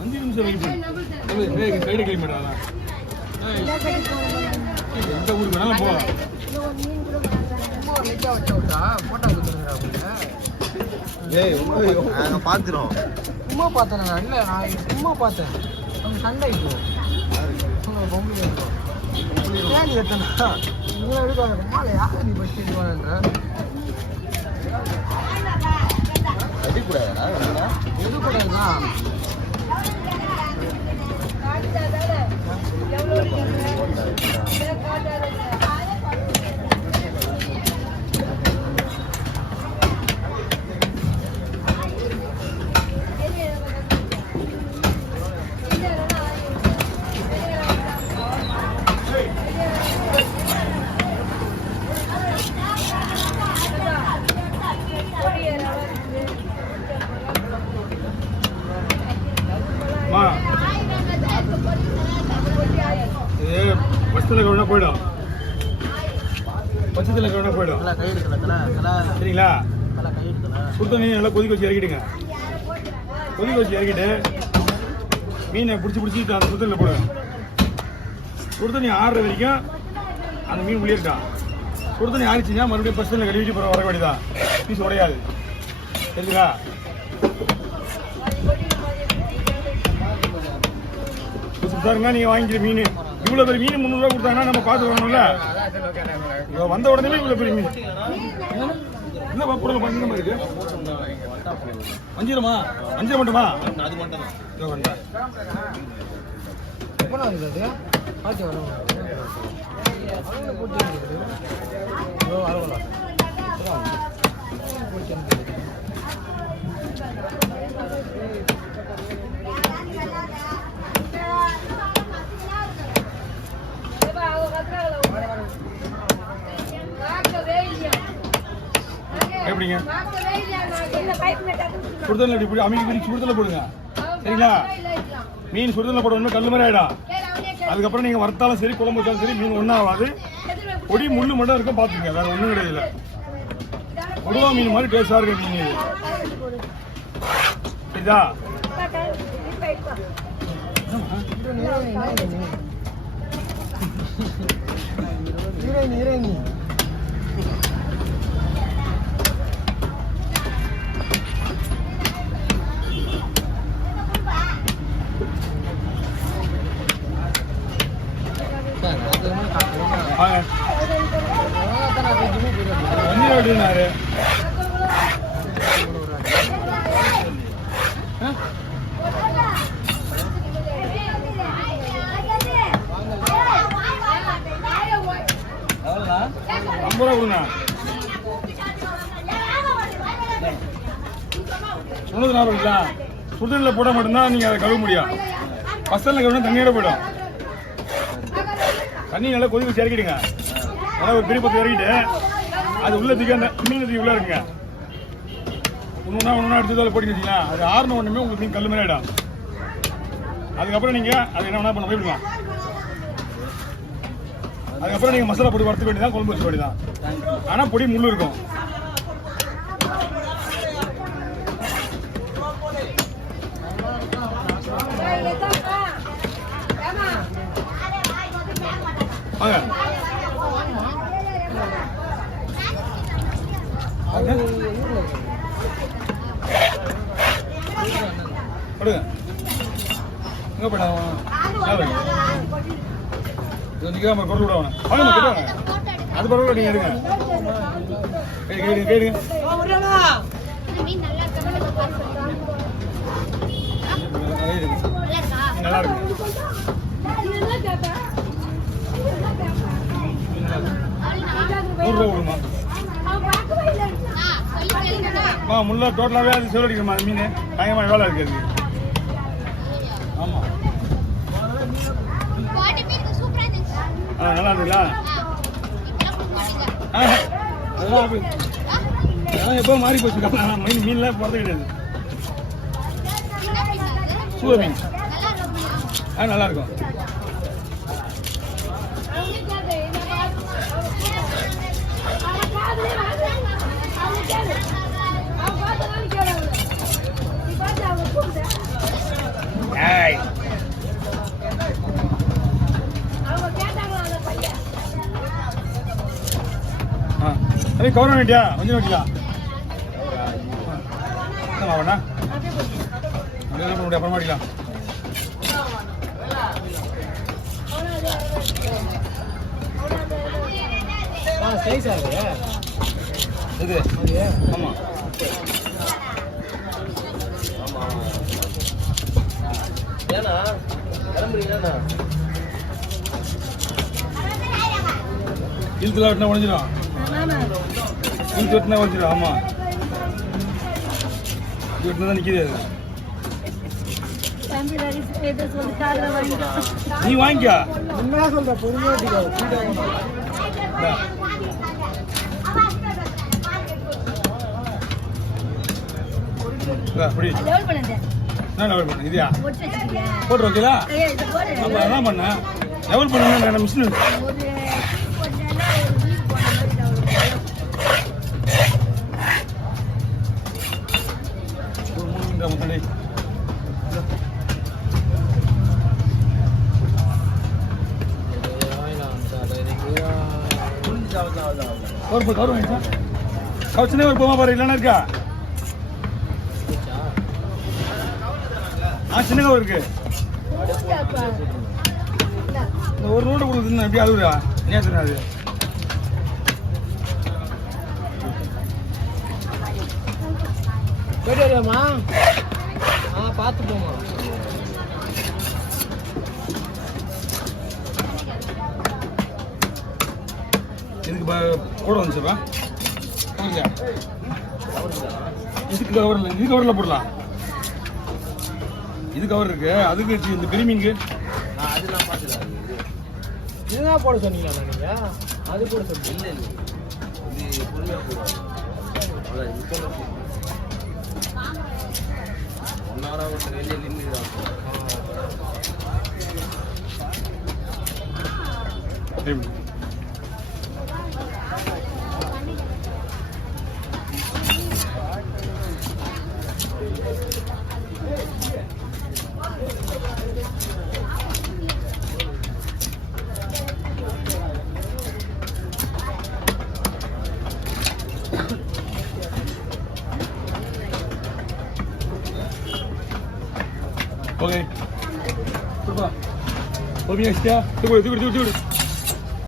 அஞ்சு நிமிஷம் கைடு கிளம்பிடா எந்த ஊருக்கு வேணாலும் போ. நாங்கள் பார்க்குறோம். சும்மா பார்த்தேன் நான். இல்லை நான் சும்மா பார்த்தேன். அவங்க சண்டை இப்போ பொம்பளை இருக்கும் ஏன் எத்தனா இவ்வளோ எடுக்காத ரொம்ப யார் நீ பஸ் எடுப்பான்ற அடிக்கூடாதா எடுக்கூடாதுண்ணா. பச்சத்தில் கவனா போயிடும். பச்சத்தில் கவனா போயிடும். சரிங்களா? சுடு தண்ணி நல்லா கொதிக்க வச்சு இறக்கிடுங்க. கொதிக்க வச்சு இறக்கிட்டு மீனை பிடிச்சி அந்த சுத்தத்தில் போடுங்க. சுடு தண்ணி ஆறுற வரைக்கும் அந்த மீன் உள்ளிருக்கான். சுடு தண்ணி ஆறிச்சுன்னா மறுபடியும் பச்சத்தில் கழுவிட்டு போகிற வர வேண்டியதான். பீஸ் உடையாது. சரிங்களா? பாருங்க நீங்கள் வாங்கிக்கிற மீன் இவ்வளோ பெரிய மீன் 300 ரூபா கொடுத்தாங்கன்னா நம்ம பார்த்து வரணும்ல. வந்த உடனே இவ்வளோ பெரிய மீன் என்ன பொருள் பண்ணுற மாதிரி இருக்கு. வஞ்சிரமா வஞ்சிரம் மட்டுமா? அது மட்டும் தான். எப்படிங்க சுடுதல் இப்படி அமைக்க சுடுதல போடுங்க. சரிங்களா? மீன் சுடுதல போடணும் கல் மாதிரி ஆயிடும். அதுக்கப்புறம் நீங்கள் வறுத்தாலும் சரி குழம்பு வச்சாலும் சரி மீன் ஒன்றும் ஆகாது. பொடி முள்ளு மட்டும் இருக்கும் பார்த்துங்க. வேற ஒன்றும் கிடையாது. கொடுவா மீன் மாதிரி டேஸ்டாக இருக்கு மீன். இதா எப்படின்னாரு கொடுங்க. சொன்னது ஞாபகம் இல்ல. சுடுதண்ணில் போட மட்டும்தான் நீங்கள் அதை கழுவ முடியும். பசலில் கழுவினா தண்ணியோட போயிடும். தண்ணி நல்லா கொதிக்க வச்சு இறக்கிடுங்க. அதாவது ஒரு பெரிய பக்கம் இறக்கிட்டு அது உள்ள தூக்கி அந்த மீன் தூக்கி உள்ள இருக்குங்க. ஒன்று எடுத்து அதில் போட்டு வச்சிங்களா அது ஆறுன ஒன்றுமே உங்களுக்கு மீன் கல் மாதிரி ஆகிடும். அதுக்கப்புறம் நீங்கள் அது என்ன வேணா பண்ண போயிடலாம். அதுக்கப்புறம் நீங்கள் மசாலா பொடி வறுத்துக்க வேண்டியதான், குழம்பு வச்சுக்க வேண்டியதான். ஆனால் பொடி முள்ளு இருக்கும். வாங்க கொடுங்க. எங்கே போயிட்டாங்க? நிற்காம குரல் விட வேணாம். வாங்க கேட்டுவாங்க. அது பரவாயில்ல, நீங்கள் எடுங்க. கேடுங்க நல்லா இருக்கு. முள்ள டோட்டலாகவே அது செலவழிக்கணுமா அந்த மீன்? பயங்கரமாக வேலை இருக்குது. ஆமாம் நல்லா இருக்குங்களா? அதெல்லாம் எப்போ மாறி போச்சு. மீன்லாம் போகிறது கிடையாது. சூர மீன் நல்லாயிருக்கும். அப்படியே கவர வேண்டியா கொஞ்சம் வேண்டியா ஆவண்ணா அப்புறம் மாட்டிக்கலாம் சைஸா இருக்கு இது ஆமா ஏன்னா கிளம்புறீங்களா இழுத்துல வெட்டினா உடஞ்சிடும் இழுத்து வெட்டினா உடஞ்சிடும் ஆமா இது வெட்டினா தான் நிற்கிது நீ வாங்கிக்கா என்ன சொல்ற பொறுமையா அப்படி என்ன லெவல் பண்ணு இதையா போட்டு வைக்கலா அப்போ அதான் பண்ணேன் லெவல் பண்ண மிஷின் முன்னாடி கவச்சனே ஒரு பொம்மை பாரு இல்லைன்னா இருக்கா சின்ன கவர் இருக்கு இந்த ஒரு நோட்டை கொடுக்குறது எப்படி அழுகுறா ஏன் சொன்ன அது போயிட்டு பார்த்து போமா இதுக்கு கூட வந்துச்சுப்பா இதுக்கு கவரில் இது கவரில் போடலாம் இது கவர் இருக்கு அதுக்கு இந்த பெரிய மீனுக்கு அதெல்லாம் பார்த்துக்கலாம் இதுதான் போட சொன்னீங்களா நீங்க அது கூட சொன்னீங்க இல்லை இது பொறுமையாக போடுவாங்க ஓகே பொறுமையா வச்சியா தூக்கு